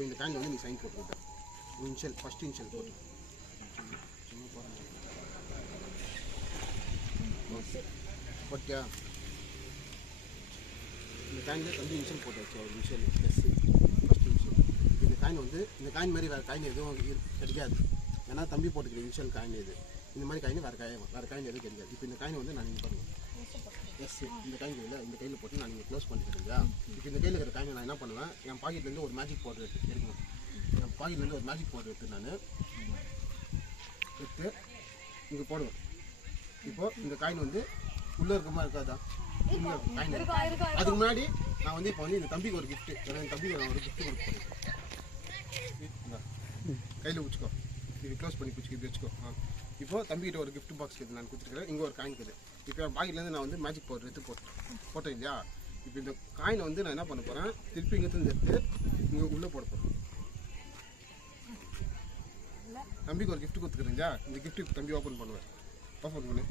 இப்போ இந்த காயினில் வந்து நீ சைன் போட்டுக்கிட்ட இன்ஷியல் ஃபஸ்ட் இன்ஷியல் போட்டு போட்டியா இந்த காயினில் தம்பி இன்ஷியல் போட்டு வச்சு ஒரு இன்ஷியல் எஸ் ஃபஸ்ட் இன்ஷியல். இந்த காயின் வந்து இந்த காயின் மாதிரி வேறு காயின் எதுவும் கிடைக்காது, ஏன்னா தம்பி போட்டுக்கிற இன்ஷியல் காயின் இது. இந்த மாதிரி காயின் வேறு காயின் எதுவும் கிடைக்காது. இப்போ இந்த காயின் வந்து நான் நீங்கள் பாருங்கள் எஸ் இந்த காயின் இல்லை, இந்த கையில் போட்டு நான் நீங்கள் க்ளோஸ் பண்ணிக்கிறீங்களா. இப்போ இந்த கையில் இருக்கிற காயினை நான் என்ன பண்ணுவேன், என் பாக்கெட்லேருந்து ஒரு மேஜிக் பவுடர் எடுக்கணும். என் பாக்கெட்லேருந்து ஒரு மேஜிக் பவுடர் எடுத்து நான் எடுத்து இங்கே போடுவேன். இப்போது இந்த காயின் வந்து உள்ளே இருக்கமா இருக்காதா, காயின் அதுக்கு முன்னாடி நான் வந்து இப்போ வந்து இந்த தம்பிக்கு ஒரு கிஃப்ட்டு, ஏன்னா என் தம்பிக்கு நான் ஒரு கிஃப்ட்டு கொடுப்பேன். கையில் பிடிச்சிக்கோ, இது க்ளோஸ் பண்ணி பிடிச்சி இப்படி வச்சுக்கோ. இப்போது தம்பிக்கிட்ட ஒரு கிஃப்ட் பாக்ஸ் இருக்குது நான் கொடுத்துருக்கேன், இங்கே ஒரு காயின் இருக்குது. இப்போ என் பாக்கெட்லேருந்து நான் வந்து மேஜிக் பவுடர் எடுத்து போட்டேன் இல்லையா. இப்போ இந்த காயினை வந்து நான் என்ன பண்ண போகிறேன், திருப்பி இங்கேருந்து எடுத்து இங்கே உள்ளே போட போகிறேன். தம்பிக்கு ஒரு கிஃப்ட் கொடுத்துக்கிறேன் இல்லையா, இந்த கிஃப்ட்டு தம்பி ஓப்பன் பண்ணுவேன். ஓப்பன் பண்ணு.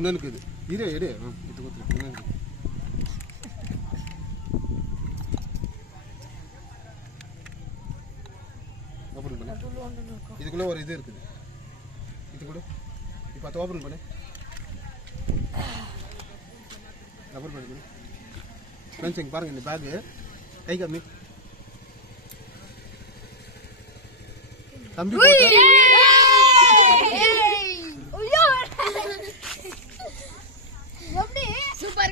உனக்கு இது இரு எடு இது கொடுத்துரு. ஓப்பன் பண்ணு. இதுக்குள்ளே ஒரு இது இருக்குது, இது கூட இப்போ அதை ஓப்பன் பண்ணு. ஓப்பன் பண்ணி ஃப்ரெண்ட்ஸ் இங்கே பாருங்கள், இந்த பேக்கு கை காமி தம்பி